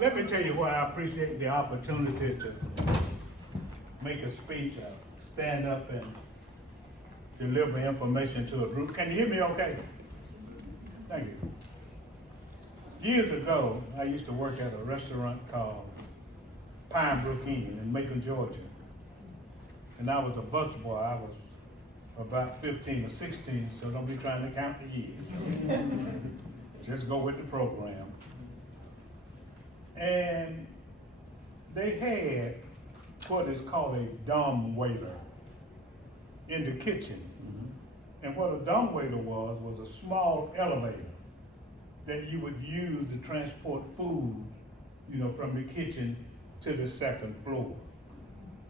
Let me tell you why I appreciate the opportunity to make a speech, stand up and deliver information to a group. Can you hear me okay? Thank you. Years ago, I used to work at a restaurant called Pine Brook Inn in Macon, Georgia. And I was a busboy. I was about 15 or 16, so don't be trying to count the years. Just go with the program. And they had what is called a dumb waiter in the kitchen. And what a dumb waiter was a small elevator that you would use to transport food, from the kitchen to the second floor.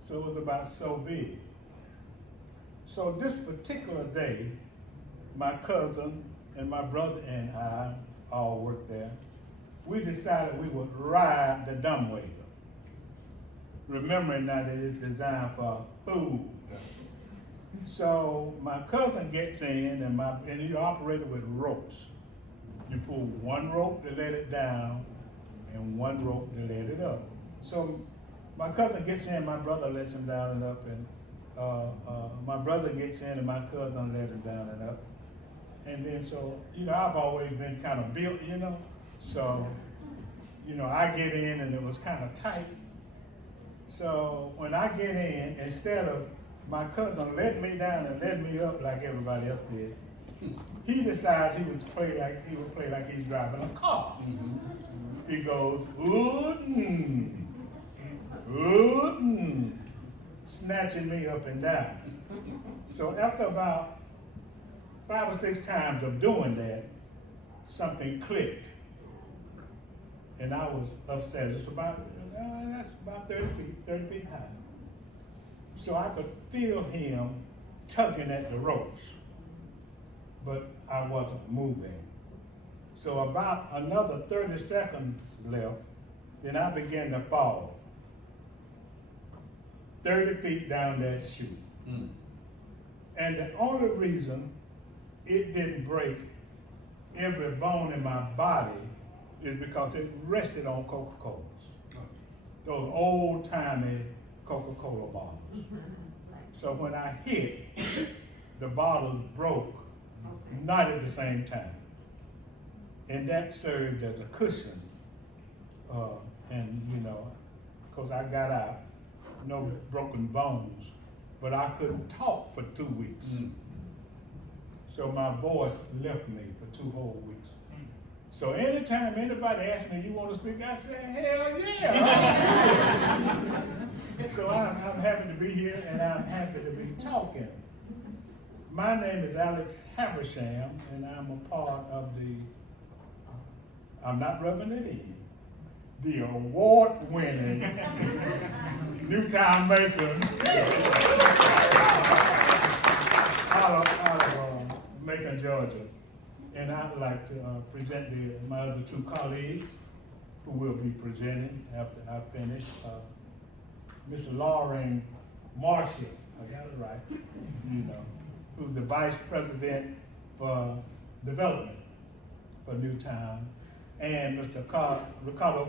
So it was about so big. So this particular day, my cousin and my brother and I all worked there. We decided we would ride the dumbwaiter, remembering that it is designed for food. So my cousin gets in, and he operated with ropes. You pull one rope to let it down, and one rope to let it up. So my cousin gets in, my brother lets him down and up, and my brother gets in, and my cousin let him down and up. And then so, I've always been kind of built, so, I get in and it was kind of tight. So when I get in, instead of my cousin letting me down and letting me up like everybody else did, he decides he would play like he's driving a car. He goes, snatching me up and down. So after about 5 or 6 times of doing that, something clicked. And I was upstairs. That's about 30 feet high. So I could feel him tugging at the ropes, but I wasn't moving. So about another 30 seconds left, then I began to fall 30 feet down that chute. And the only reason it didn't break every bone in my body is because it rested on Coca-Colas. Those old-timey Coca-Cola bottles. So when I hit, the bottles broke, not at the same time. And that served as a cushion. Because I got out, no broken bones, but I couldn't talk for 2 weeks. So my voice left me for 2 whole weeks. So anytime anybody asks me, you want to speak, I say, hell yeah. So I'm happy to be here, and I'm happy to be talking. My name is Alex Habersham, and I'm a part of I'm not rubbing it in, the award-winning Newtown Macon, out of Macon, Georgia. And I'd like to present my other 2 colleagues who will be presenting after I finish. Miss Lauren Marshall, I got it right, who's the Vice President for Development for Newtown, and Mr. Ricardo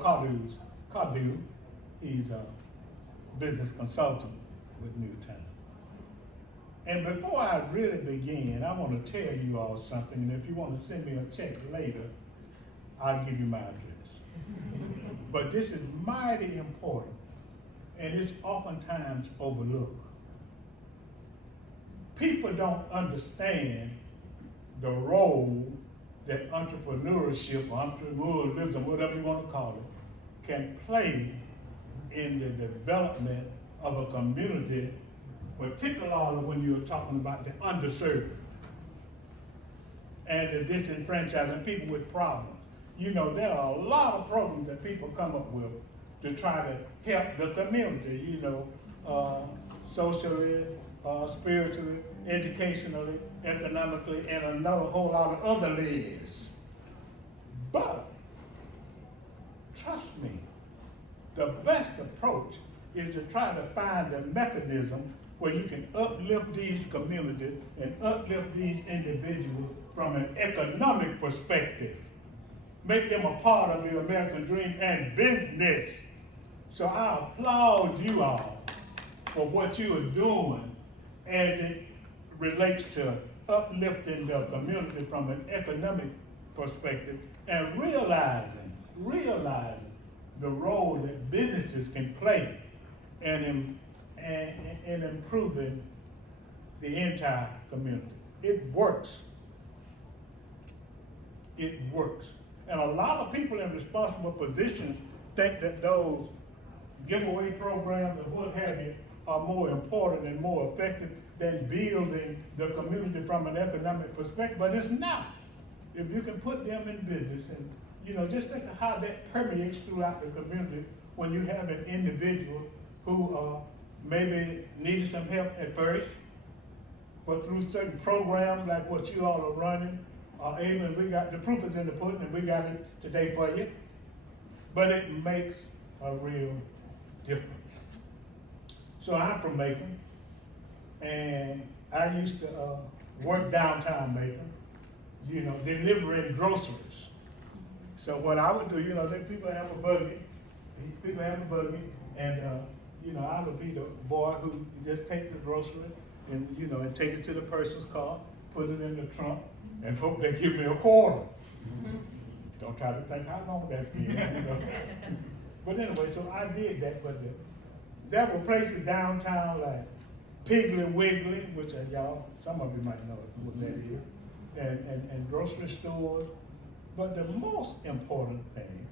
Cardew, he's a business consultant with Newtown. And before I really begin, I want to tell you all something, and if you want to send me a check later, I'll give you my address. But this is mighty important, and it's oftentimes overlooked. People don't understand the role that entrepreneurship, or entrepreneurialism, whatever you want to call it, can play in the development of a community, particularly when you're talking about the underserved and the disenfranchised and people with problems. There are a lot of programs that people come up with to try to help the community, socially, spiritually, educationally, economically, and another whole lot of other layers. But trust me, the best approach is to try to find a mechanism where you can uplift these communities and uplift these individuals from an economic perspective. make them a part of the American dream and business. So I applaud you all for what you are doing as it relates to uplifting the community from an economic perspective and realizing the role that businesses can play in improving the entire community. It works. It works. And a lot of people in responsible positions think that those giveaway programs and what have you are more important and more effective than building the community from an economic perspective, but it's not. If you can put them in business and, just think of how that permeates throughout the community when you have an individual who maybe needed some help at first, but through certain programs like what you all are running, and we got the proof is in the pudding and we got it today for you, but it makes a real difference. So I'm from Macon, and I used to work downtown Macon, delivering groceries. So what I would do, people have a buggy, and I would be the boy who just take the grocery and and take it to the person's car, put it in the trunk, and hope they give me a quarter. Don't try to think how long that's been. But anyway, so I did that, but there were places downtown like Piggly Wiggly, which some of you might know what that is, and grocery stores. But the most important thing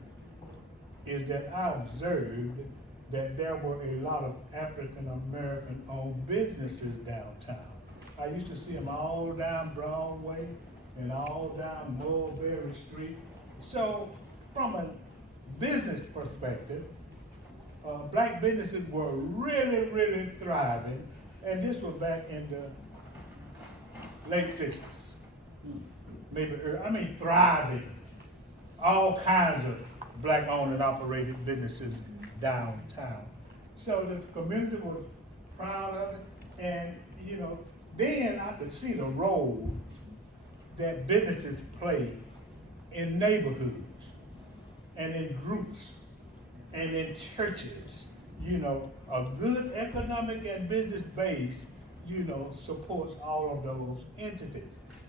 is that I observed that there were a lot of African-American owned businesses downtown. I used to see them all down Broadway and all down Mulberry Street. So from a business perspective, black businesses were really, really thriving, and this was back in the late 60s. Maybe early, thriving. All kinds of black owned and operated businesses downtown. So the community was proud of it, and then I could see the role that businesses play in neighborhoods and in groups and in churches. A good economic and business base, supports all of those entities.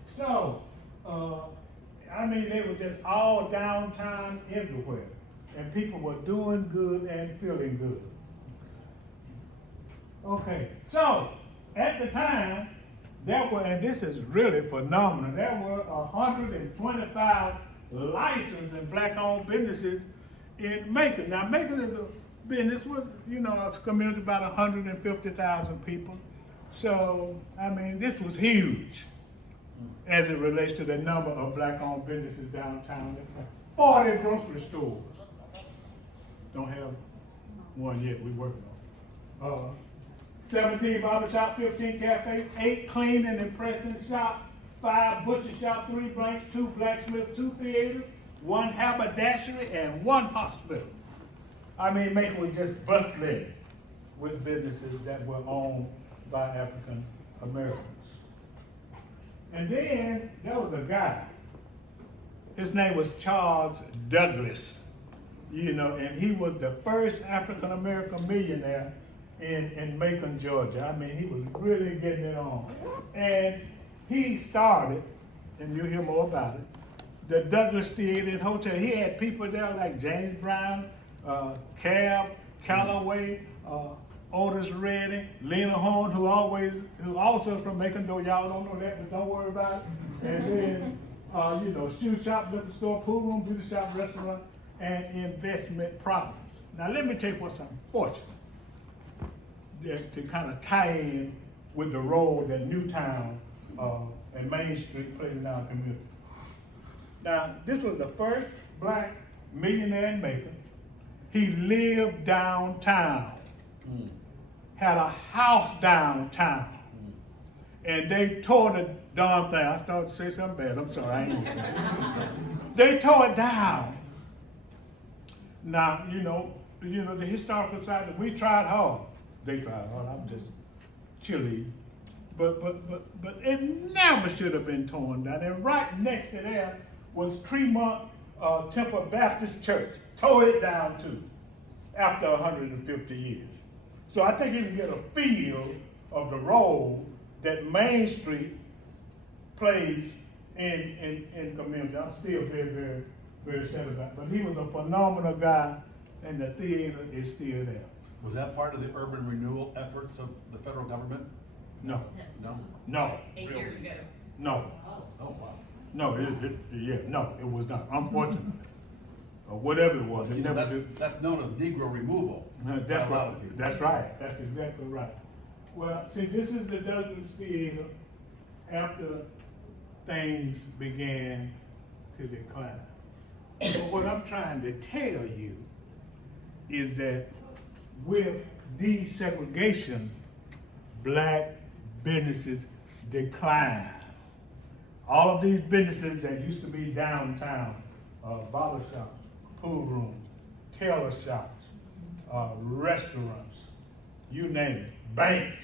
So, they were just all downtown everywhere, and people were doing good and feeling good. Okay, so at the time, there were, and this is really phenomenal, there were 125 licensed and black-owned businesses in Macon. Now, Macon is a business with, a community of about 150,000 people. So, this was huge as it relates to the number of black-owned businesses downtown. 40 grocery stores. Don't have one yet, we're working on. 17 barbershop, 15 cafes, 8 cleaning and pressing shops, 5 butcher shops, 3 banks, 2 blacksmiths, 2 theaters, 1 haberdashery, and 1 hospital. Macon was just bustling with businesses that were owned by African Americans. And then there was a guy. His name was Charles Douglas, and he was the first African American millionaire in Macon, Georgia. He was really getting it on. And he started, and you'll hear more about it, the Douglas Theater and Hotel. He had people there like James Brown, Cab Calloway, Otis Redding, Lena Horne, who also is from Macon, though y'all don't know that, but don't worry about it. And then, shoe shop, liquor store, pool room, beauty shop, restaurant, and investment properties. Now let me tell you what's unfortunate to kind of tie in with the role that Newtown and Main Street plays in our community. Now, this was the first black millionaire in Macon. He lived downtown, had a house downtown, and they tore the darn thing. I started to say something bad. I'm sorry, I ain't gonna say it. They tore it down. Now, the historical society, we tried hard. They tried hard. I'm just chilly. But it never should have been torn down. And right next to there was Tremont Temple Baptist Church tore it down too after 150 years. So I think you can get a feel of the role that Main Street plays in community. I'm still very, very sad about it. But he was a phenomenal guy, and the theater is still there. Was that part of the urban renewal efforts of the federal government? No, No? no, 8 years ago. no, Oh, wow. no, it was not, unfortunately. Or whatever it was, it You know, never did. that's known as Negro removal. That's by a lot right, of people. that's right, that's exactly right. Well, see, this is the Douglas Theater after things began to decline. But what I'm trying to tell you is that with desegregation, black businesses decline. All of these businesses that used to be downtown, barber shops, pool rooms, tailor shops, restaurants, you name it, banks,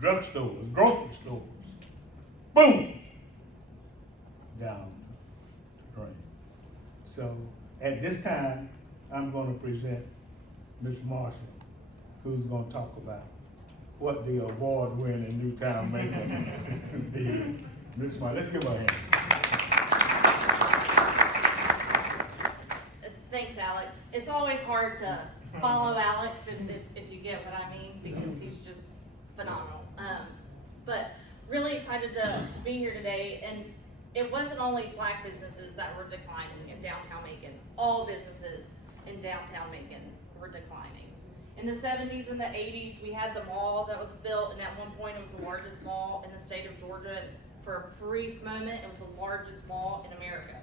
drugstores, grocery stores, boom, down the drain. So at this time, I'm gonna present Ms. Marshall, who's gonna talk about what the award-winning Newtown Macon did. Ms. Marshall, let's give her a hand. Thanks, Alex. It's always hard to follow Alex if you get what I mean, because he's just phenomenal. But really excited to be here today. And it wasn't only black businesses that were declining in downtown Macon. All businesses in downtown Macon were declining. In the 70s and the 80s, we had the mall that was built, and at one point it was the largest mall in the state of Georgia. For a brief moment, it was the largest mall in America.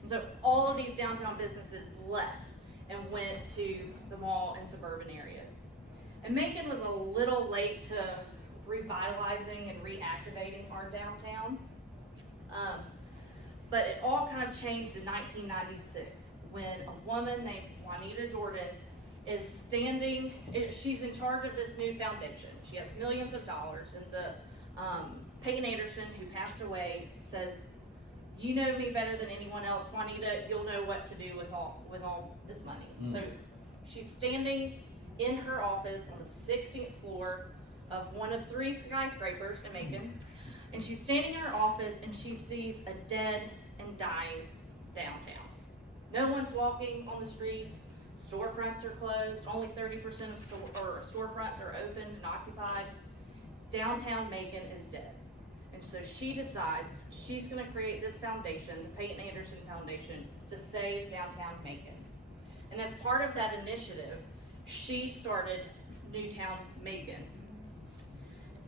And so all of these downtown businesses left and went to the mall in suburban areas. And Macon was a little late to revitalizing and reactivating our downtown. But it all kind of changed in 1996 when a woman named Juanita Jordan is standing, she's in charge of this new foundation. She has millions of dollars, and the Peyton Anderson, who passed away, says, "You know me better than anyone else, Juanita. You'll know what to do with all this money." So she's standing in her office on the 16th floor of one of 3 skyscrapers in Macon, and she's standing in her office and she sees a dead and dying downtown. No one's walking on the streets. Storefronts are closed. Only 30% of storefronts are open and occupied. Downtown Macon is dead. And so she decides she's going to create this foundation, the Peyton Anderson Foundation, to save downtown Macon. And as part of that initiative, she started Newtown Macon.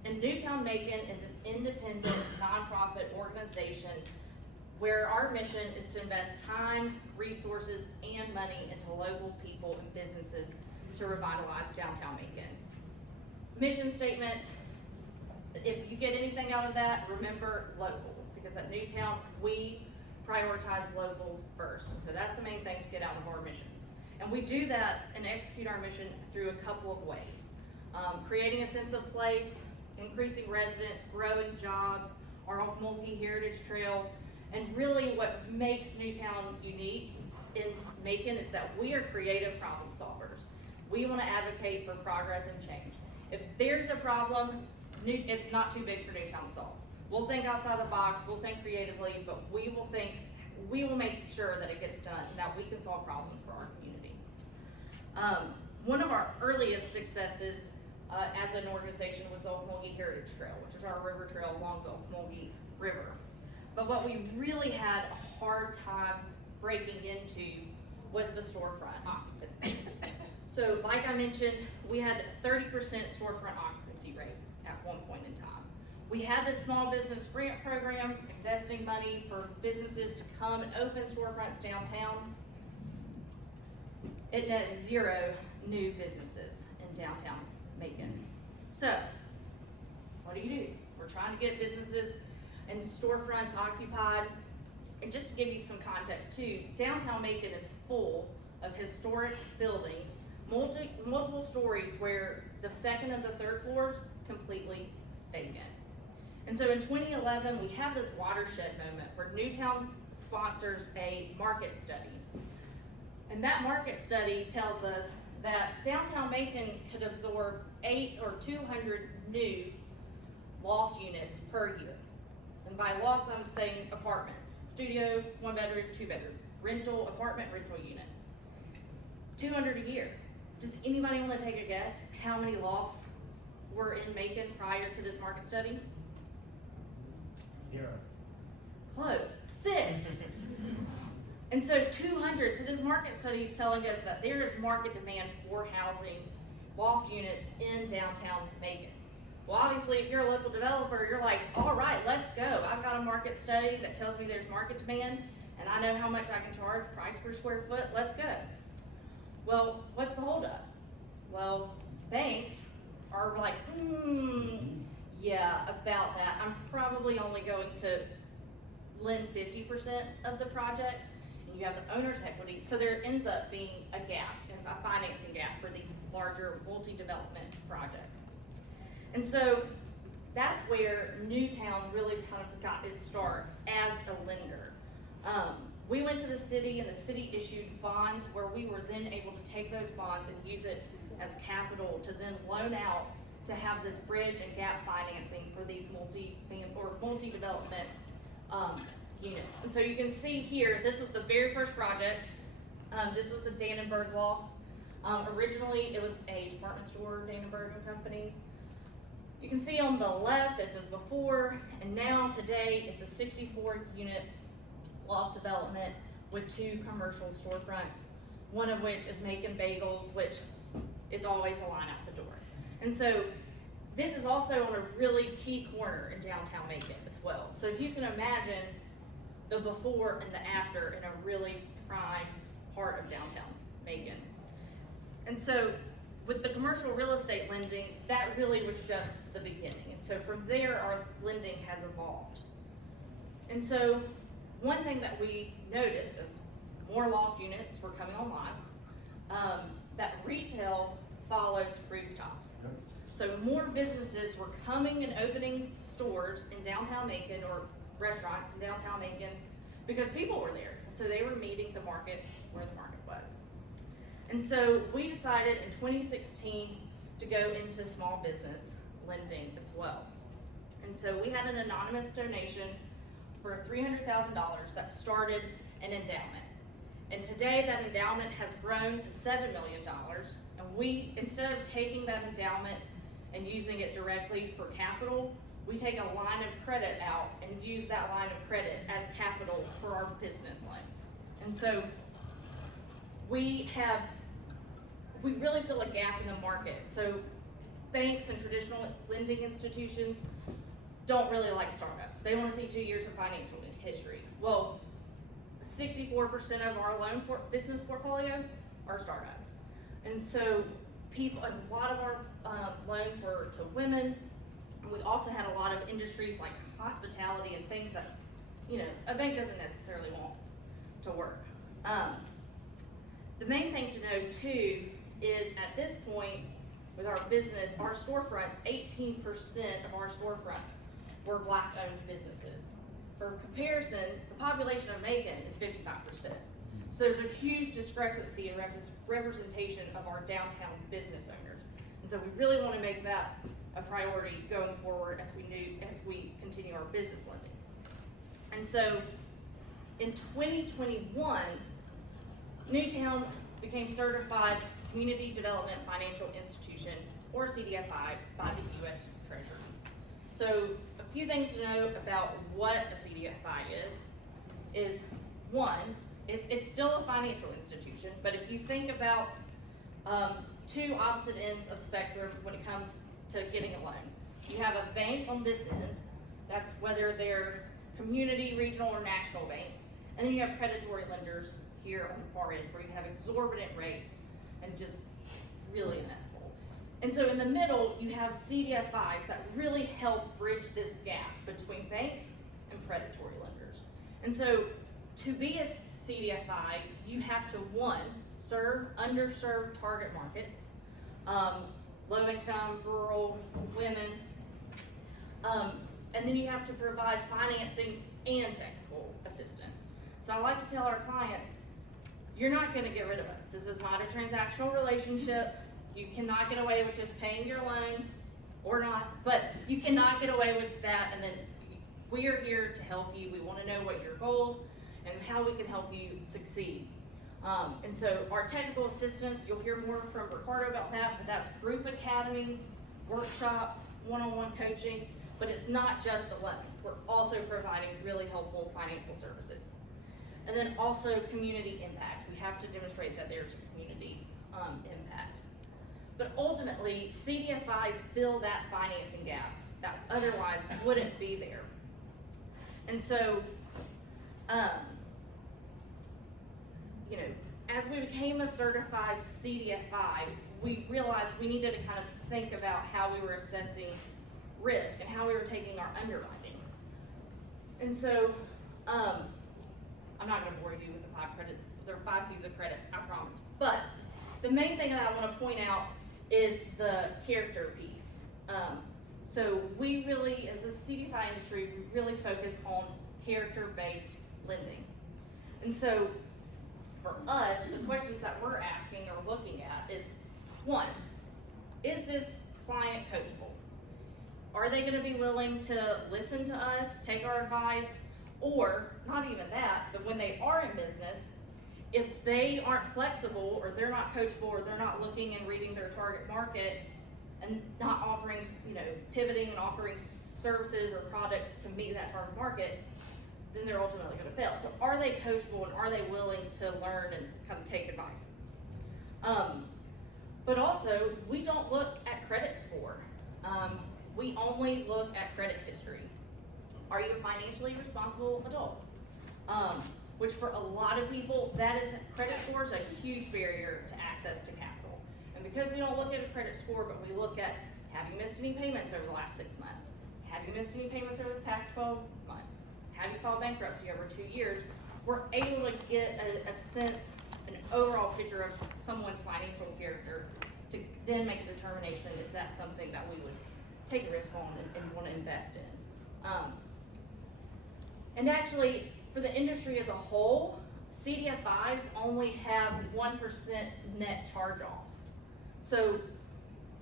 And Newtown Macon is an independent nonprofit organization where our mission is to invest time, resources, and money into local people and businesses to revitalize downtown Macon. Mission statements. If you get anything out of that, remember local, because at Newtown, we prioritize locals first. And so that's the main thing to get out of our mission. And we do that and execute our mission through a couple of ways. Creating a sense of place, increasing residents, growing jobs, our Mulkey Heritage Trail, and really what makes Newtown unique in Macon is that we are creative problem solvers. We want to advocate for progress and change. If there's a problem, it's not too big for Newtown to solve. We'll think outside the box, we'll think creatively, but we will make sure that it gets done and that we can solve problems for our community. One of our earliest successes as an organization was the Mulkey Heritage Trail, which is our river trail along the Mulkey River. But what we really had a hard time breaking into was the storefront occupancy. So like I mentioned, we had a 30% storefront occupancy rate at one point in time. We had this small business grant program, investing money for businesses to come and open storefronts downtown. It net 0 new businesses in downtown Macon. So, what do? We're trying to get businesses and storefronts occupied. And just to give you some context too, downtown Macon is full of historic buildings, multiple stories where the 2nd and the 3rd floors completely vacant. And so in 2011, we have this watershed moment where Newtown sponsors a market study. And that market study tells us that downtown Macon could absorb 8 or 200 new loft units per year. And by lofts, I'm saying apartments, studio, 1 bedroom, 2 bedroom, apartment rental units. 200 a year. Does anybody want to take a guess how many lofts were in Macon prior to this market study? 0. Close, 6. And so 200, so this market study is telling us that there is market demand for housing loft units in downtown Macon. Well, obviously, if you're a local developer, you're like, all right, let's go. I've got a market study that tells me there's market demand, and I know how much I can charge, price per square foot, let's go. Well, what's the holdup? Well, banks are like, yeah, about that. I'm probably only going to lend 50% of the project, and you have the owner's equity. So there ends up being a gap, a financing gap for these larger multi-development projects. And so that's where Newtown really kind of got its start as a lender. We went to the city, and the city issued bonds where we were then able to take those bonds and use it as capital to then loan out to have this bridge and gap financing for these multi-development units. And so you can see here, this was the very first project. This was the Dannenberg Lofts. Originally, it was a department store, Dannenberg and Company. You can see on the left, this is before, and now today, it's a 64-unit loft development with 2 commercial storefronts, one of which is Macon Bagels, which is always a line out the door. And so this is also on a really key corner in downtown Macon as well. So if you can imagine the before and the after in a really prime part of downtown Macon. And so with the commercial real estate lending, that really was just the beginning. And so from there, our lending has evolved. And so one thing that we noticed is more loft units were coming online, that retail follows rooftops. Yep. So more businesses were coming and opening stores in downtown Macon, or restaurants in downtown Macon, because people were there. So they were meeting the market where the market was. And so we decided in 2016 to go into small business lending as well. And so we had an anonymous donation for $300,000 that started an endowment. And today that endowment has grown to $7 million. And we, instead of taking that endowment and using it directly for capital, we take a line of credit out and use that line of credit as capital for our business loans. And so we really fill a gap in the market. So banks and traditional lending institutions don't really like startups. They want to see 2 years of financial history. Well, 64% of our business portfolio are startups. And so a lot of our loans were to women. We also had a lot of industries like hospitality and things that, a bank doesn't necessarily want to work. The main thing to know too is at this point with our business, our storefronts, 18% of our storefronts were Black-owned businesses. For comparison, the population of Macon is 55%. So there's a huge discrepancy in representation of our downtown business owners. And so we really want to make that a priority going forward as we continue our business lending. And so in 2021, Newtown became certified Community Development Financial Institution, or CDFI, by the U.S. Treasury. So a few things to know about what a CDFI is one, it's still a financial institution, but if you think about 2 opposite ends of the spectrum when it comes to getting a loan. You have a bank on this end, that's whether they're community, regional, or national banks, and then you have predatory lenders here on the far end where you have exorbitant rates and just really unethical. And so in the middle, you have CDFIs that really help bridge this gap between banks and predatory lenders. And so to be a CDFI, you have to, 1, serve underserved target markets, low income, rural, women, and then you have to provide financing and technical assistance. So I like to tell our clients, you're not gonna get rid of us. This is not a transactional relationship. You cannot get away with just paying your loan, or not, but you cannot get away with that, and then we are here to help you. We wanna know what your goals and how we can help you succeed. And so our technical assistance, you'll hear more from Ricardo about that, but that's group academies, workshops, one-on-one coaching, but it's not just a loan. We're also providing really helpful financial services. And then also community impact. We have to demonstrate that there's a community impact. But ultimately, CDFIs fill that financing gap that otherwise wouldn't be there. And so, you know, as we became a certified CDFI, we realized we needed to kind of think about how we were assessing risk and how we were taking our underwriting. And so, I'm not gonna bore you with the 5 credits. There are 5 C's of credits, I promise. But the main thing that I wanna point out is the character piece. So we really, as a CDFI industry, we really focus on character-based lending. And so for us, the questions that we're asking or looking at is, 1, is this client coachable? Are they gonna be willing to listen to us, take our advice, or not even that, but when they are in business, if they aren't flexible, or they're not coachable, or they're not looking and reading their target market and not offering, you know, pivoting and offering services or products to meet that target market, then they're ultimately gonna fail. So are they coachable, and are they willing to learn and kind of take advice? But also, we don't look at credit score. We only look at credit history. Are you a financially responsible adult? Which for a lot of people, credit score is a huge barrier to access to capital. And because we don't look at a credit score, but we look at, have you missed any payments over the last 6 months? Have you missed any payments over the past 12 months? Have you filed bankruptcy over 2 years? We're able to get a sense, an overall picture of someone's financial character to then make a determination if that's something that we would take a risk on and want to invest in. And actually, for the industry as a whole, CDFIs only have 1% net charge-offs. So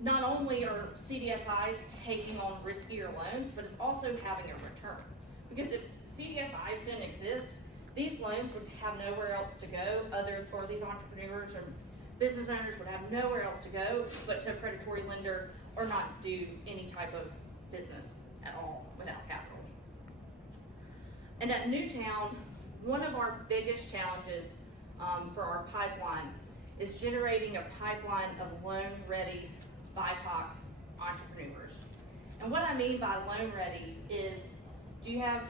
not only are CDFIs taking on riskier loans, but it's also having a return. Because if CDFIs didn't exist, these loans would have nowhere else to go, or these entrepreneurs or business owners would have nowhere else to go but to a predatory lender or not do any type of business at all without capital. And at Newtown, one of our biggest challenges for our pipeline is generating a pipeline of loan-ready BIPOC entrepreneurs. And what I mean by loan-ready is, do you have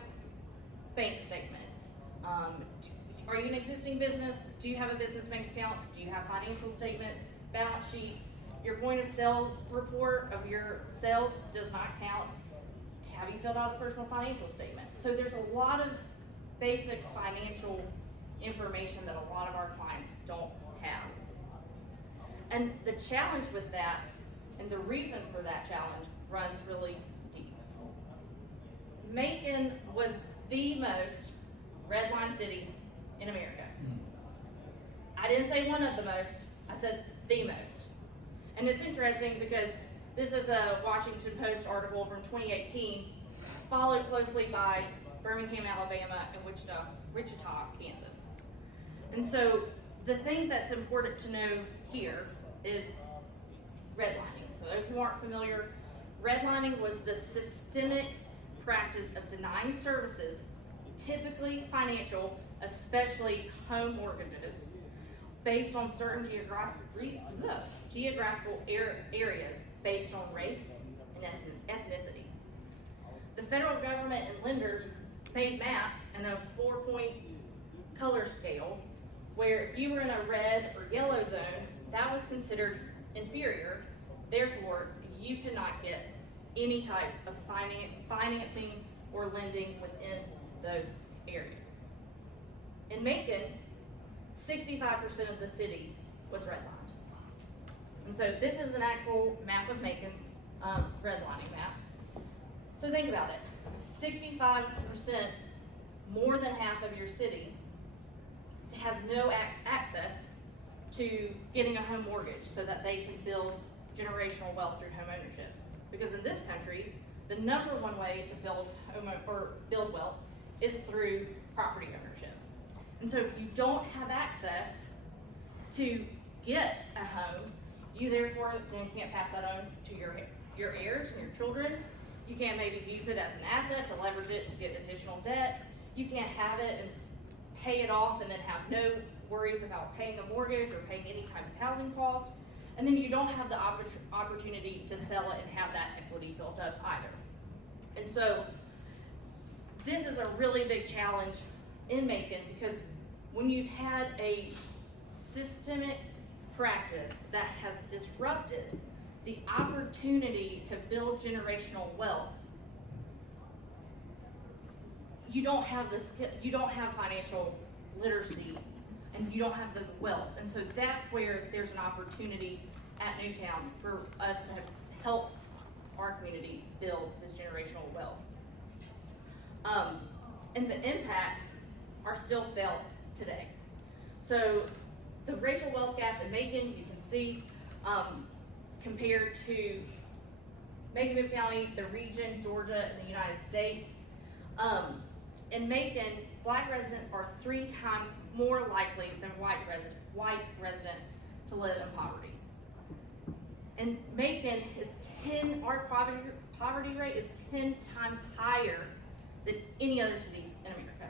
bank statements? Are you an existing business? Do you have a business bank account? Do you have financial statements, balance sheet? Your point of sale report of your sales does not count. Have you filled out a personal financial statement? So there's a lot of basic financial information that a lot of our clients don't have. And the challenge with that, and the reason for that challenge, runs really deep. Macon was the most redline city in America. I didn't say one of the most, I said the most. And it's interesting because this is a Washington Post article from 2018, followed closely by Birmingham, Alabama, and Wichita, Kansas. And so the thing that's important to know here is redlining. For those who aren't familiar, redlining was the systemic practice of denying services, typically financial, especially home mortgages, based on certain geographical areas based on race and ethnicity. The federal government and lenders made maps and a 4-point color scale where if you were in a red or yellow zone, that was considered inferior. Therefore, you could not get any type of financing or lending within those areas. In Macon, 65% of the city was redlined. And so this is an actual map of Macon's redlining map. So think about it, 65%, more than half of your city has no access to getting a home mortgage so that they can build generational wealth through home ownership. Because in this country, the number one way to build wealth is through property ownership. And so if you don't have access to get a home, you therefore then can't pass that on to your heirs and your children. You can't maybe use it as an asset to leverage it to get additional debt. You can't have it and pay it off and then have no worries about paying a mortgage or paying any type of housing cost. And then you don't have the opportunity to sell it and have that equity built up either. And so this is a really big challenge in Macon, because when you've had a systemic practice that has disrupted the opportunity to build generational wealth, you don't have you don't have financial literacy, and you don't have the wealth. And so that's where there's an opportunity at Newtown for us to help our community build this generational wealth. And the impacts are still felt today. So the racial wealth gap in Macon, you can see, compared to Macon County, the region, Georgia, and the United States. In Macon, Black residents are 3 times more likely than white residents to live in poverty. And Macon is our poverty rate is 10 times higher than any other city in America.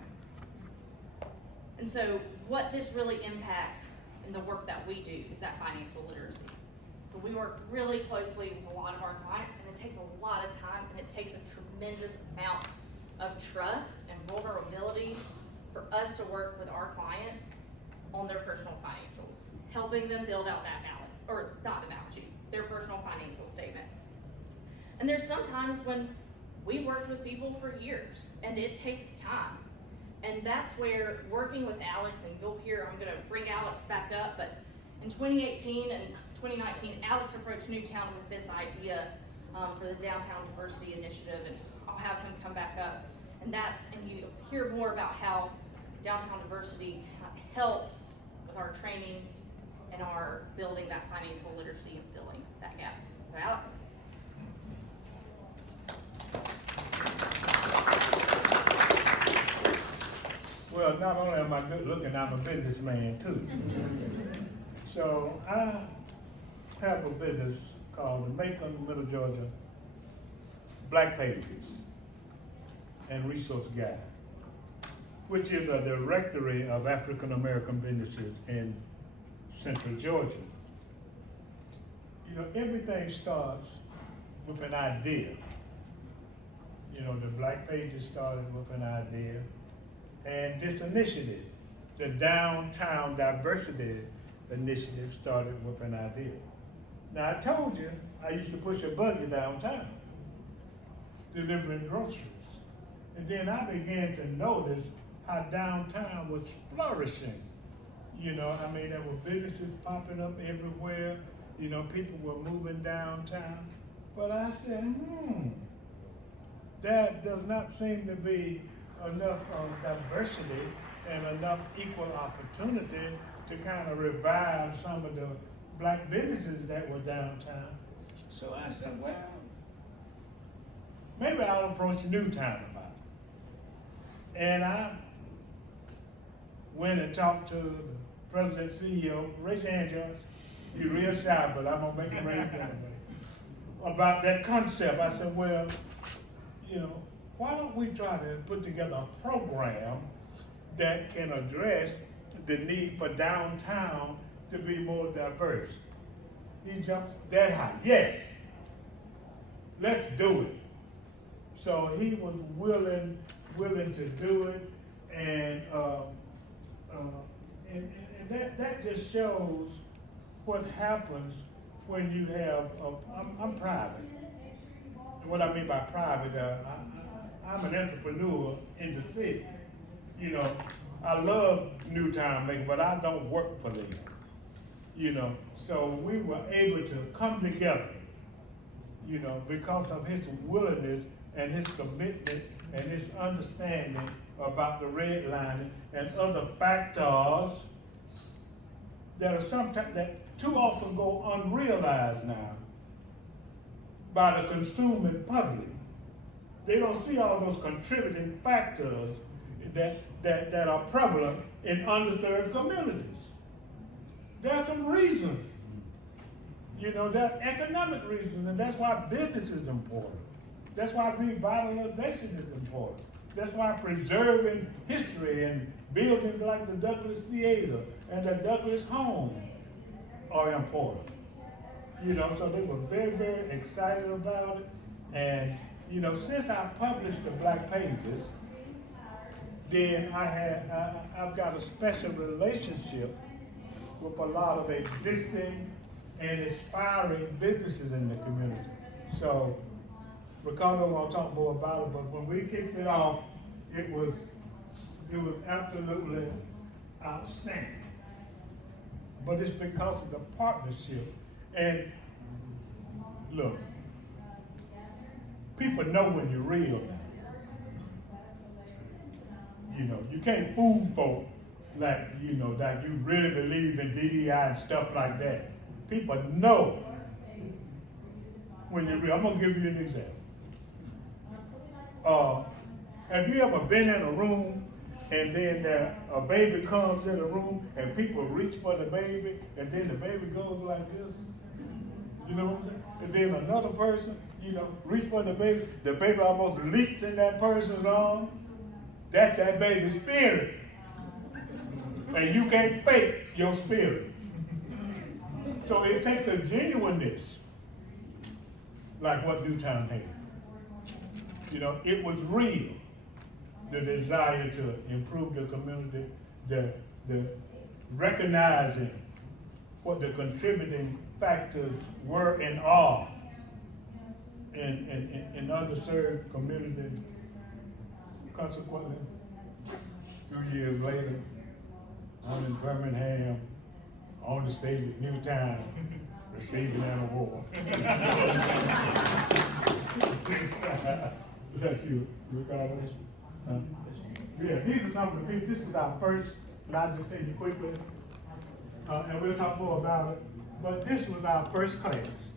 And so what this really impacts in the work that we do is that financial literacy. So we work really closely with a lot of our clients, and it takes a lot of time, and it takes a tremendous amount of trust and vulnerability for us to work with our clients on their personal financials, helping them build out that balance, or not the balance sheet, their personal financial statement. And there's sometimes when we've worked with people for years, and it takes time. And that's where working with Alex, and you'll hear, I'm gonna bring Alex back up, but in 2018 and 2019, Alex approached Newtown with this idea for the Downtown Diversity Initiative, and I'll have him come back up. And you hear more about how Downtown Diversity helps with our training and our building that financial literacy and filling that gap. So Alex. Well, not only am I good looking, I'm a businessman too. So I have a business called the Macon, Middle Georgia Black Pages and Resource Guide, which is a directory of African American businesses in Central Georgia. You know, everything starts with an idea. You know, the Black Pages started with an idea. And this initiative, the Downtown Diversity Initiative, started with an idea. Now, I told you I used to push a buggy downtown, delivering groceries. And then I began to notice how downtown was flourishing. You know, I mean, there were businesses popping up everywhere. You know, people were moving downtown. But I said, there does not seem to be enough diversity and enough equal opportunity to kind of revive some of the black businesses that were downtown. So I said, well, maybe I'll approach Newtown about it. And I went and talked to the president, CEO, raise your hand, George. You're real shy, but I'm gonna make you raise your hand anyway. About that concept. I said, well, you know, why don't we try to put together a program that can address the need for downtown to be more diverse? He jumps that high. Yes, let's do it. So he was willing to do it, and that just shows what happens when you have. I'm private. What I mean by private, I'm an entrepreneur in the city. You know, I love Newtown Macon, but I don't work for them. You know, so we were able to come together, you know, because of his willingness and his commitment and his understanding about the redlining and other factors that are sometimes, that too often go unrealized now by the consuming public. They don't see all those contributing factors that are prevalent in underserved communities. There are some reasons. You know, there are economic reasons, and that's why business is important. That's why revitalization is important. That's why preserving history and buildings like the Douglas Theater and the Douglas Home are important. You know, so they were very, very excited about it. And, you know, since I published the Black Pages, then I've got a special relationship with a lot of existing and aspiring businesses in the community. So, Ricardo will talk more about it, but when we kicked it off, it was absolutely outstanding. But it's because of the partnership. And look, people know when you're real now. You know, you can't fool folk like, you know, that you really believe in DDI and stuff like that. People know when you're real. I'm gonna give you an example. Have you ever been in a room and then a baby comes in the room and people reach for the baby and then the baby goes like this? You know what I'm saying? And then another person, you know, reach for the baby almost leaps in that person's arm. That's that baby's spirit. And you can't fake your spirit. So it takes a genuineness like what Newtown had. You know, it was real. The desire to improve the community, the recognizing what the contributing factors were and are in underserved community. Consequently, 2 years later, I'm in Birmingham, on the stage at Newtown, receiving an award. Bless you, Ricardo. Yeah, these are some of the people. This was our first, and I'll just take you quickly, and we'll talk more about it. But this was our first class.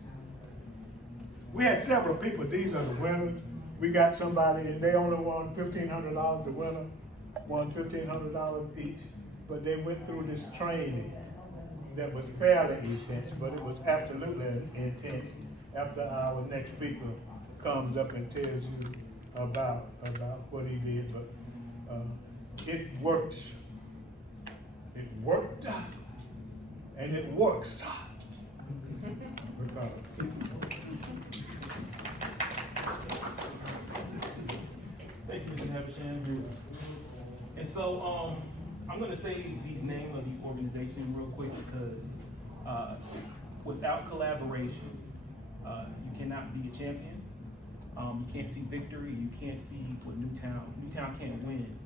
We had several people. These are the winners. We got somebody, and they only won $1,500. The winner won $1,500 each, but they went through this training that was fairly intense, but it was absolutely intense. After our next speaker comes up and tells you about what he did, but it works. It worked, and it works. Thank you, Mr. Havisham. And so I'm going to say these names of these organizations real quick because without collaboration, you cannot be a champion. You can't see victory. You can't see what Newtown can't win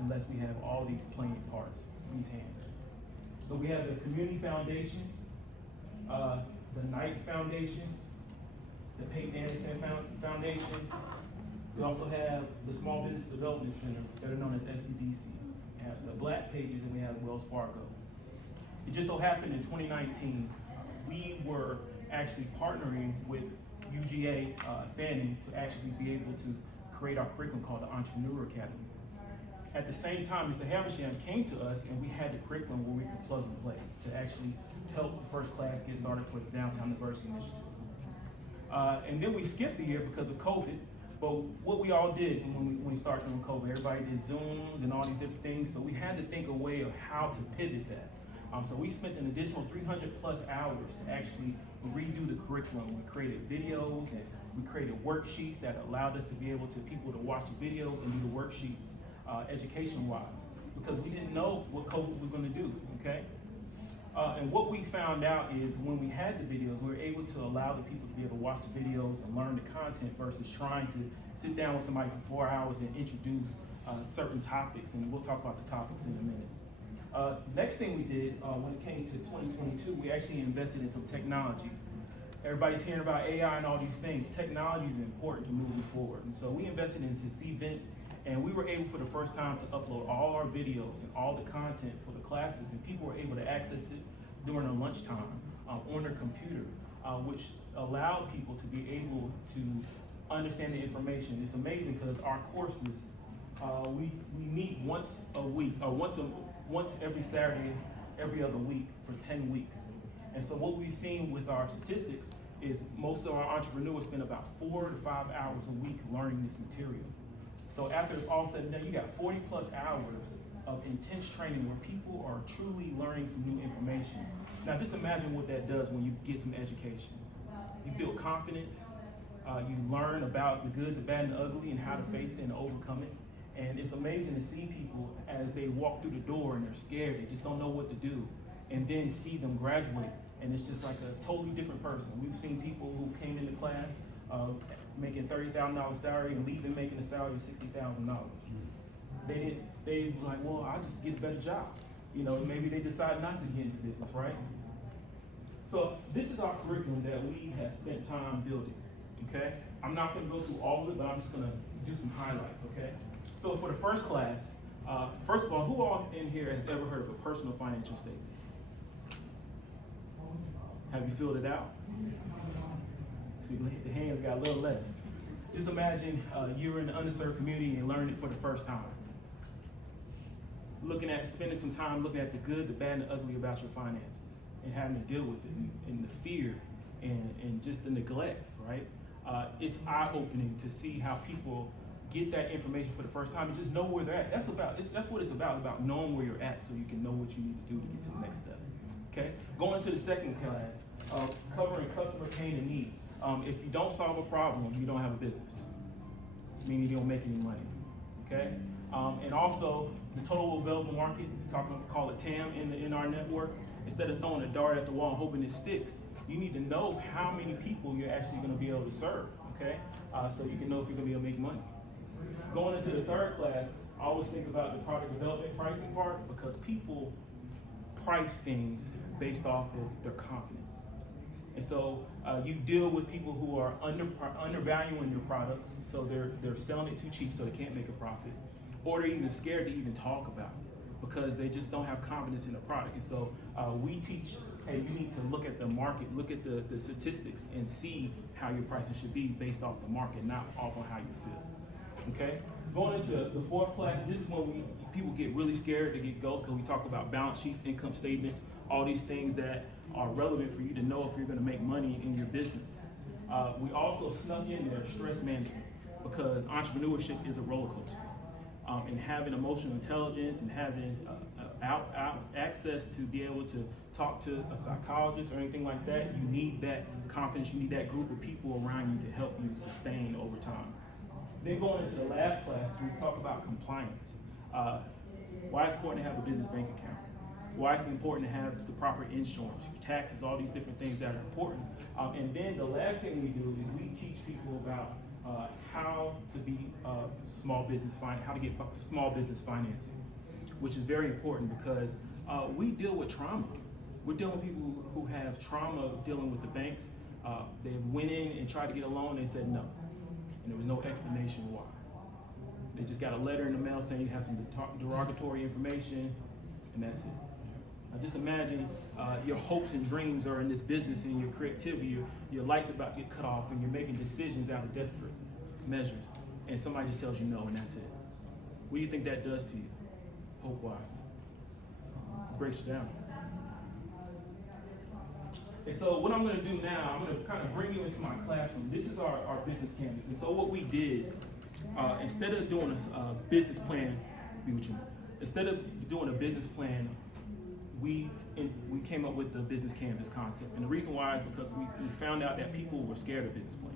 unless we have all these playing parts in these hands. So we have the Community Foundation, the Knight Foundation, the Peyton Anderson Foundation. We also have the Small Business Development Center, better known as SBDC. We have the Black Pages, and we have Wells Fargo. It just so happened in 2019, we were actually partnering with UGA Fanning to actually be able to create our curriculum called the Entrepreneur Academy. At the same time, Mr. Havisham came to us and we had the curriculum where we could plug and play to actually help the first class get started for the Downtown Diversity Initiative. And then we skipped the year because of COVID, but what we all did when we started doing COVID, everybody did Zooms and all these different things, so we had to think a way of how to pivot that. So we spent an additional 300+ hours to actually redo the curriculum. We created videos and we created worksheets that allowed us to be able to people to watch the videos and do the worksheets education-wise, because we didn't know what COVID was going to do, okay? And what we found out is when we had the videos, we were able to allow the people to be able to watch the videos and learn the content versus trying to sit down with somebody for 4 hours and introduce certain topics, and we'll talk about the topics in a minute. Next thing we did when it came to 2022, we actually invested in some technology. Everybody's hearing about AI and all these things. Technology is important to moving forward. And so we invested into this event And we were able for the first time to upload all our videos and all the content for the classes, and people were able to access it during their lunchtime on their computer, which allowed people to be able to understand the information. It's amazing because our courses, we meet once a week, or once every Saturday, every other week for 10 weeks. And so what we've seen with our statistics is most of our entrepreneurs spend about 4 to 5 hours a week learning this material. So after it's all said and done, you got 40 plus hours of intense training where people are truly learning some new information. Now just imagine what that does when you get some education. You build confidence, you learn about the good, the bad, and the ugly, and how to face it and overcome it. And it's amazing to see people as they walk through the door and they're scared, they just don't know what to do, and then see them graduate, and it's just like a totally different person. We've seen people who came into class making $30,000 salary and leaving making a salary of $60,000. They were like, well, I'll just get a better job. You know, maybe they decide not to get into business, right? So this is our curriculum that we have spent time building, okay? I'm not gonna go through all of it, but I'm just gonna do some highlights, okay? So for the first class, first of all, who all in here has ever heard of a personal financial statement? Have you filled it out? See, the hands got a little less. Just imagine you're in the underserved community and learning it for the first time. Spending some time looking at the good, the bad, and the ugly about your finances, and having to deal with it, and the fear, and just the neglect, right? It's eye-opening to see how people get that information for the first time and just know where they're at. That's what it's about knowing where you're at so you can know what you need to do to get to the next step, okay? Going to the second class, covering customer pain and need. If you don't solve a problem, you don't have a business, meaning you don't make any money, okay? And also, the total available market, call it TAM in our network. Instead of throwing a dart at the wall and hoping it sticks, you need to know how many people you're actually gonna be able to serve, okay? So you can know if you're gonna be able to make money. Going into the third class, I always think about the product development pricing part, because people price things based off of their confidence. And so you deal with people who are undervaluing your products, so they're selling it too cheap so they can't make a profit, or they're even scared to even talk about it because they just don't have confidence in the product. And so we teach, hey, you need to look at the market, look at the statistics, and see how your pricing should be based off the market, not off on how you feel. Okay? Going into the fourth class, this is when people get really scared to get ghosts, because we talk about balance sheets, income statements, all these things that are relevant for you to know if you're going to make money in your business. We also snuck in there stress management, because entrepreneurship is a roller coaster. And having emotional intelligence and having access to be able to talk to a psychologist or anything like that, you need that confidence, you need that group of people around you to help you sustain over time. Then going into the last class, we talk about compliance. Why it's important to have a business bank account. Why it's important to have the proper insurance, taxes, all these different things that are important. And then the last thing we do is we teach people about how to be how to get small business financing, which is very important because we deal with trauma. We're dealing with people who have trauma dealing with the banks. They went in and tried to get a loan, and they said no. And there was no explanation why. They just got a letter in the mail saying you have some derogatory information, and that's it. Now just imagine your hopes and dreams are in this business, and your creativity, your light's about to get cut off, and you're making decisions out of desperate measures, and somebody just tells you no, and that's it. What do you think that does to you, hope-wise? It breaks you down. And so what I'm going to do now, I'm going to kind of bring you into my classroom. This is our business canvas. And so what we did, instead of doing a business plan, we came up with the business canvas concept. And the reason why is because we found out that people were scared of business plans.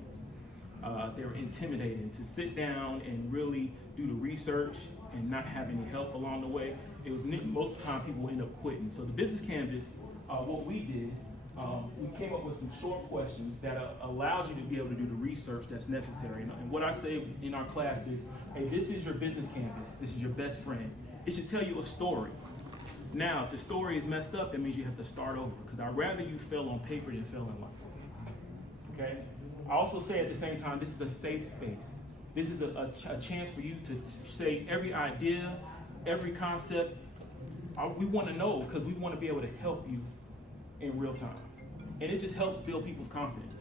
They were intimidated to sit down and really do the research and not have any help along the way. It was most of the time people end up quitting. So the business canvas, what we did, we came up with some short questions that allows you to be able to do the research that's necessary. And what I say in our class is, hey, this is your business canvas. This is your best friend. It should tell you a story. Now, if the story is messed up, that means you have to start over, because I'd rather you fail on paper than fail in life. Okay? I also say at the same time, this is a safe space. This is a chance for you to say every idea, every concept. We want to know because we want to be able to help you in real time. And it just helps build people's confidence.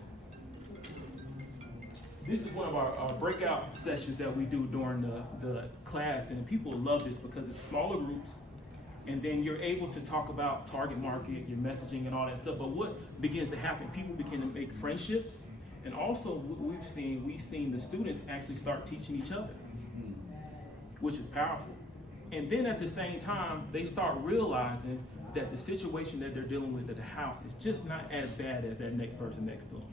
This is one of our breakout sessions that we do during the class, and people love this because it's smaller groups, and then you're able to talk about target market, your messaging, and all that stuff. But what begins to happen, people begin to make friendships, and also we've seen the students actually start teaching each other, which is powerful. And then at the same time, they start realizing that the situation that they're dealing with at the house is just not as bad as that next person next to them.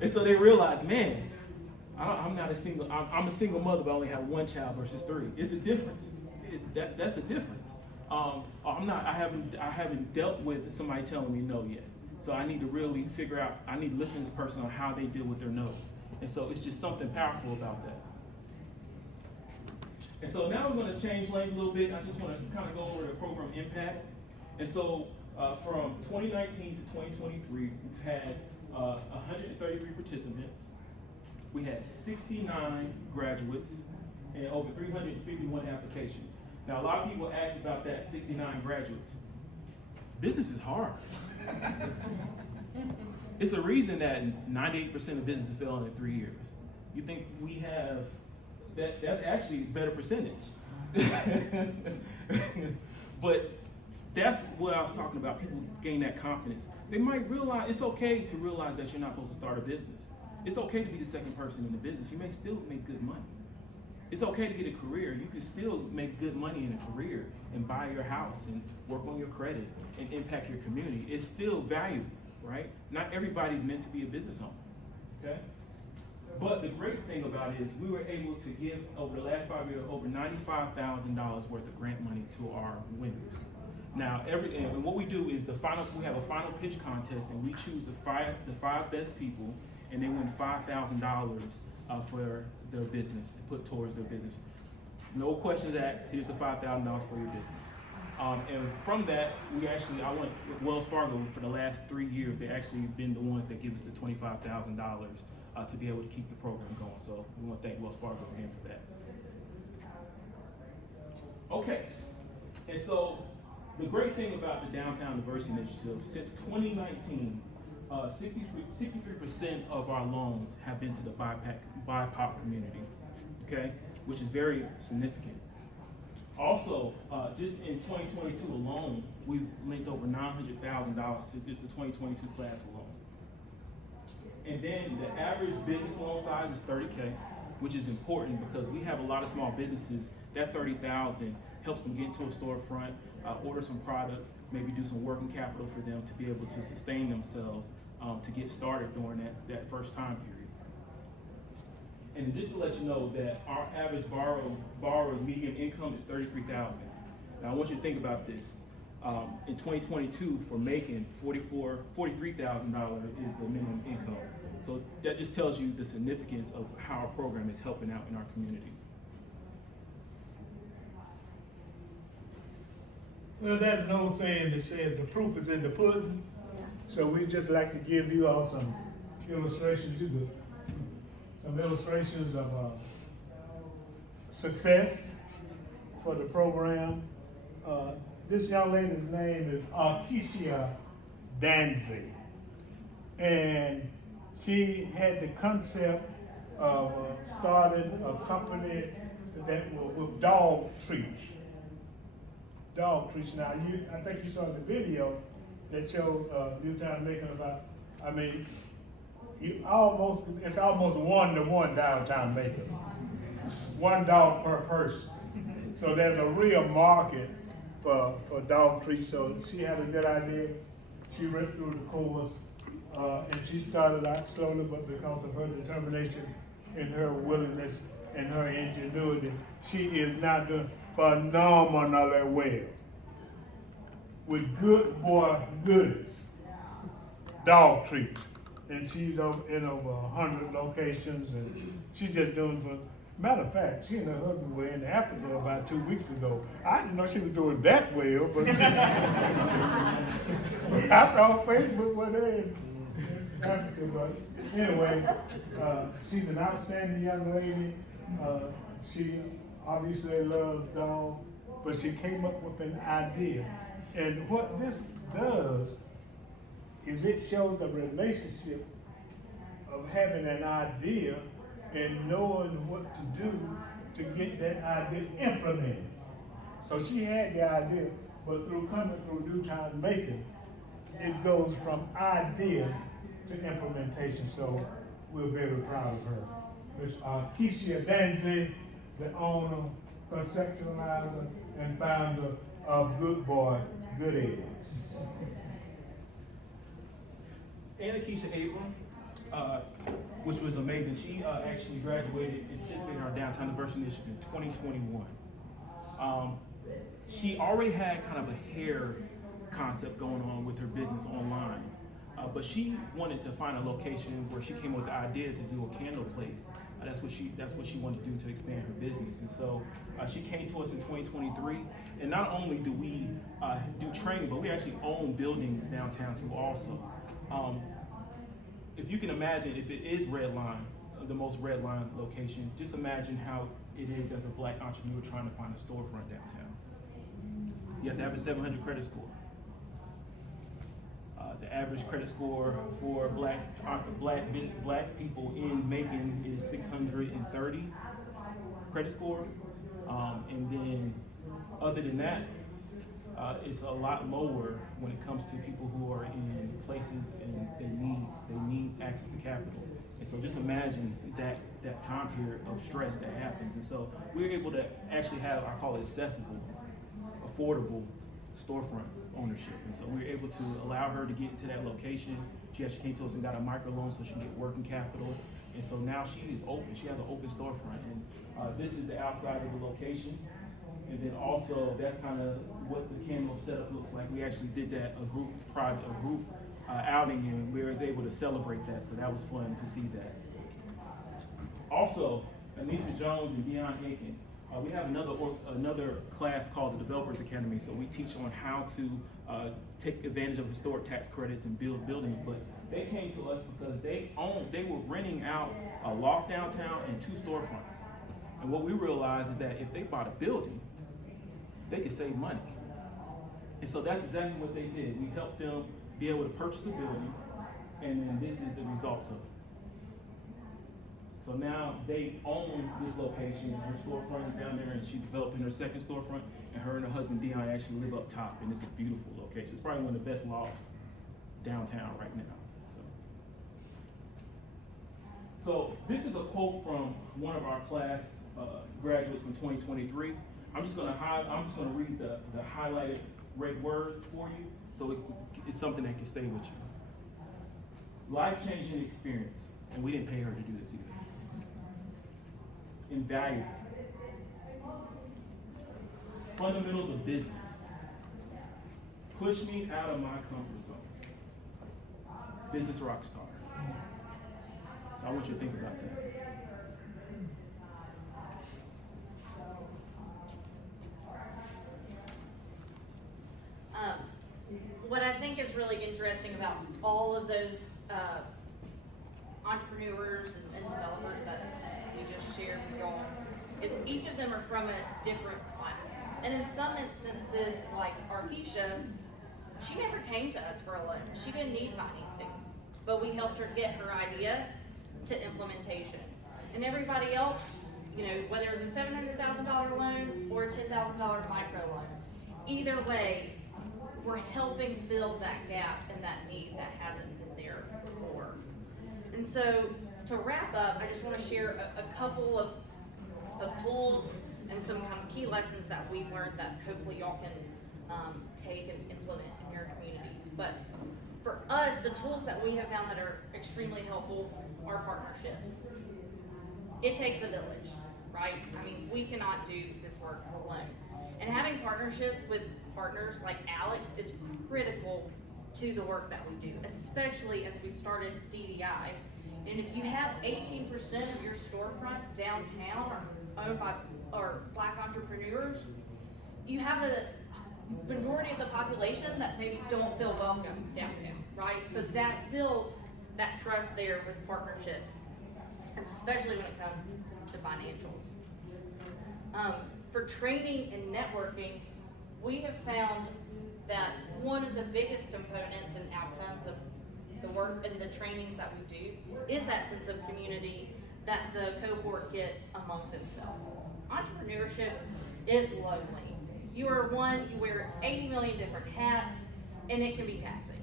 And so they realize, man, I'm a single mother, but I only have one child versus 3. It's a difference. That's a difference. I haven't dealt with somebody telling me no yet. So I need to really figure out, I need to listen to this person on how they deal with their no's. And so it's just something powerful about that. And so now we're going to change lanes a little bit. I just want to kind of go over the program impact. And so from 2019 to 2023, we've had 133 participants. We had 69 graduates and over 351 applications. Now, a lot of people ask about that 69 graduates. Business is hard. It's a reason that 98% of businesses fail in 3 years. You think we have that's actually a better percentage. But that's what I was talking about. People gain that confidence. They might realize it's okay to realize that you're not supposed to start a business. It's okay to be the second person in the business. You may still make good money. It's okay to get a career. You can still make good money in a career and buy your house and work on your credit and impact your community. It's still valuable, right? Not everybody's meant to be a business owner, okay? But the great thing about it is we were able to give, over the last 5 years, over $95,000 worth of grant money to our winners. Now, and what we do is we have a final pitch contest, and we choose the five best people, and they win $5,000 for their business, to put towards their business. No questions asked, here's the $5,000 for your business. And from that, I went with Wells Fargo for the last 3 years. They actually been the ones that give us the $25,000 to be able to keep the program going. So we want to thank Wells Fargo again for that. Okay, and so the great thing about the Downtown Diversity Initiative, since 2019, 63% of our loans have been to the BIPOC community, okay, which is very significant. Also, just in 2022 alone, we've linked over $900,000 to just the 2022 class alone. And then the average business loan size is $30K, which is important because we have a lot of small businesses. That $30,000 helps them get into a storefront, order some products, maybe do some working capital for them to be able to sustain themselves to get started during that first time period. And just to let you know that our average borrower's median income is $33,000. Now I want you to think about this. In 2022, for making $43,000 is the minimum income. So that just tells you the significance of how our program is helping out in our community. Well, there's an old saying that says the proof is in the pudding. So we just like to give you all some illustrations. Some illustrations of success for the program. This young lady's name is Keisha Danzy, and she had the concept of starting a company that was with dog treats. Dog treats. Now, I think you saw the video that showed Newtown Macon about. I mean, it's almost 1-to-1 downtown Macon. 1 dog per person. So there's a real market for dog treats. So she had a good idea. She went through the course, and she started out slowly, but because of her determination and her willingness and her ingenuity, she is now doing phenomenally well with good boy goodies, dog treats. And she's in over 100 locations, and she's just doing for. Matter of fact, she and her husband were in Africa about 2 weeks ago. I didn't know she was doing that well, but I saw on Facebook where they Africa, but anyway, she's an outstanding young lady. She obviously loves dogs, but she came up with an idea. And what this does is it shows the relationship of having an idea and knowing what to do to get that idea implemented. So she had the idea, but through coming through due time making, it goes from idea to implementation. So we're very proud of her. Ms. Keisha Danzy, the owner, conceptualizer, and founder of Good Boy, Good Eggs. And Keisha Abram, which was amazing. She actually graduated and participated in our Downtown Diversity Initiative in 2021. She already had kind of a hair concept going on with her business online, but she wanted to find a location where she came up with the idea to do a candle place. That's what she wanted to do to expand her business. And so she came to us in 2023. And not only do we do training, but we actually own buildings downtown too also. If you can imagine, if it is Redline, the most Redline location, just imagine how it is as a black entrepreneur trying to find a storefront downtown. You have to have a 700 credit score. The average credit score for black people in Macon is 630 credit score, and then other than that, it's a lot lower when it comes to people who are in places and they need access to capital. And so just imagine that time period of stress that happens. And so we're able to actually have, I call it accessible, affordable storefront ownership. And so we were able to allow her to get into that location. She actually came to us and got a microloan so she can get working capital. And so now she is open. She has an open storefront. And this is the outside of the location. And then also that's kind of what the candle setup looks like. We actually did that a group outing, and we were able to celebrate that. So that was fun to see that. Also, Anissa Jones and Deion Aiken. We have another class called the Developers Academy. So we teach on how to take advantage of historic tax credits and build buildings. But they came to us because they were renting out a loft downtown and 2 storefronts. And what we realized is that if they bought a building, they could save money. And so that's exactly what they did. We helped them be able to purchase a building, and then this is the results of it. So now they own this location. Her storefront is down there, and she developed in her second storefront, and her and her husband Dion actually live up top, and it's a beautiful location. It's probably one of the best lofts downtown right now. So this is a quote from one of our class graduates from 2023. I'm just gonna read the highlighted red words for you, so it's something that can stay with you. Life-changing experience, and we didn't pay her to do this either. Invaluable. Fundamentals of business. Push me out of my comfort zone. Business rock star. So I want you to think about that. What I think is really interesting about all of those entrepreneurs and developers that we just shared with y'all is each of them are from a different class. And in some instances, like Keisha, she never came to us for a loan. She didn't need financing, but we helped her get her idea to implementation. And everybody else, whether it was a $700,000 loan or a $10,000 micro loan, either way, we're helping fill that gap and that need that hasn't been there before. And so to wrap up, I just want to share a couple of tools and some kind of key lessons that we've learned that hopefully y'all can take and implement in your communities. But for us, the tools that we have found that are extremely helpful are partnerships. It takes a village, right? I mean, we cannot do this work alone. And having partnerships with partners like Alex is critical to the work that we do, especially as we started DDI. And if you have 18% of your storefronts downtown are owned by Black entrepreneurs, you have a majority of the population that maybe don't feel welcome downtown, right? So that builds that trust there with partnerships, especially when it comes to financials. For training and networking, we have found that one of the biggest components and outcomes of the work and the trainings that we do is that sense of community that the cohort gets among themselves. Entrepreneurship is lonely. You are one, you wear 80 million different hats, and it can be taxing.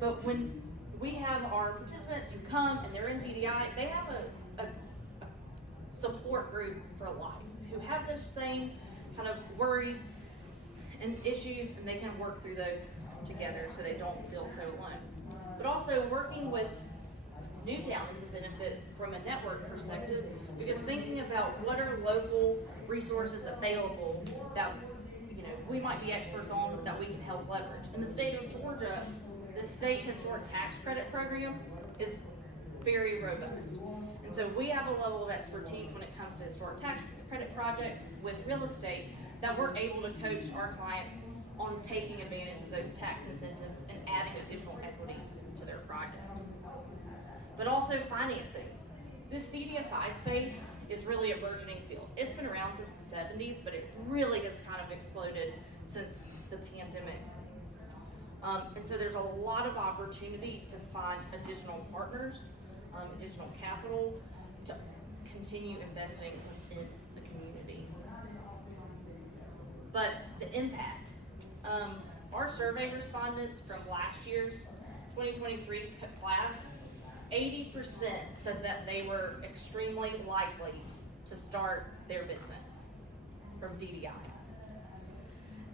But when we have our participants who come and they're in DDI, they have a support group for life who have the same kind of worries and issues, and they can work through those together so they don't feel so alone. But also working with Newtown is a benefit from a network perspective, because thinking about what are local resources available that we might be experts on that we can help leverage. In the state of Georgia, the state historic tax credit program is very robust. And so we have a level of expertise when it comes to historic tax credit projects with real estate that we're able to coach our clients on taking advantage of those tax incentives and adding additional equity to their project. But also financing. This CDFI space is really a burgeoning field. It's been around since the 70s, but it really has kind of exploded since the pandemic. And so there's a lot of opportunity to find additional partners, additional capital to continue investing in the community. But the impact. Our survey respondents from last year's 2023 class, 80% said that they were extremely likely to start their business from DDI.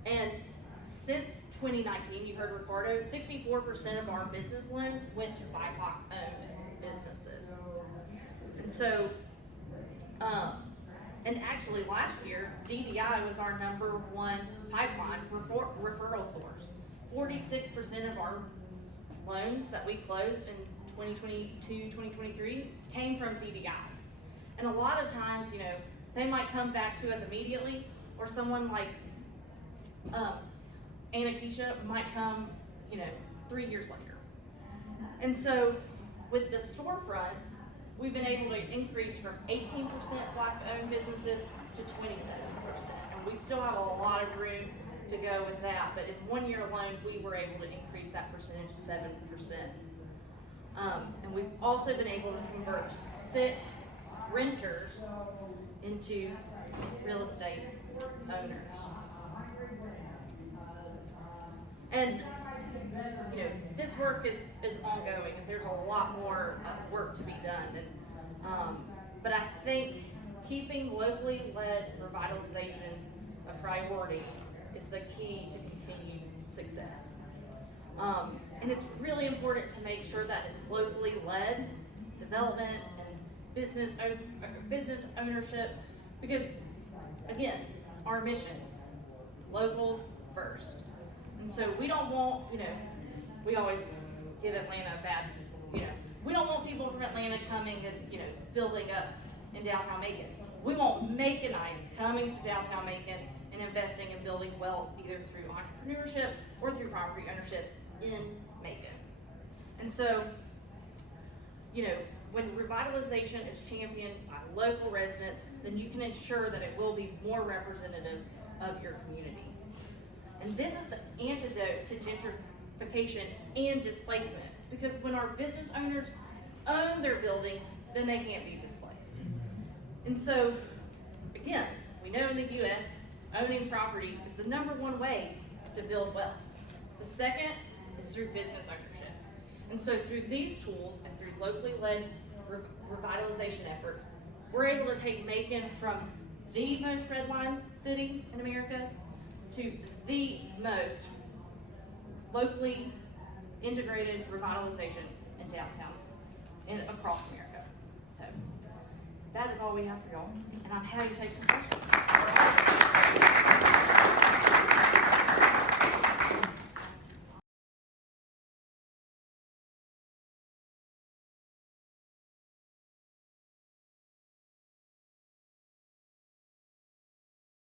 And since 2019, you heard Ricardo, 64% of our business loans went to BIPOC-owned businesses. And so, and actually last year, DDI was our #1 pipeline referral source. 46% of our loans that we closed in 2022, 2023 came from DDI. And a lot of times, they might come back to us immediately, or someone like Anna Keisha might come, 3 years later. And so with the storefronts, we've been able to increase from 18% Black-owned businesses to 27%. And we still have a lot of room to go with that, but in 1 year alone, we were able to increase that percentage to 7%. And we've also been able to convert 6 renters into real estate owners. And this work is ongoing, and there's a lot more work to be done. And but I think keeping locally led revitalization a priority is the key to continued success. And it's really important to make sure that it's locally led development and business ownership, because again, our mission, locals first. And so we don't want, we always give Atlanta a bad, we don't want people from Atlanta coming and, building up in downtown Macon. We want Maconites coming to downtown Macon and investing and building wealth either through entrepreneurship or through property ownership in Macon. And so, when revitalization is championed by local residents, then you can ensure that it will be more representative of your community. And this is the antidote to gentrification and displacement, because when our business owners own their building, then they can't be displaced. And so, again, we know in the US, owning property is the #1 way to build wealth. The second is through business ownership. And so through these tools and through locally led revitalization efforts, we're able to take Macon from the most redlined city in America to the most locally integrated revitalization in downtown and across America. So that is all we have for y'all, and I'm happy to take some questions.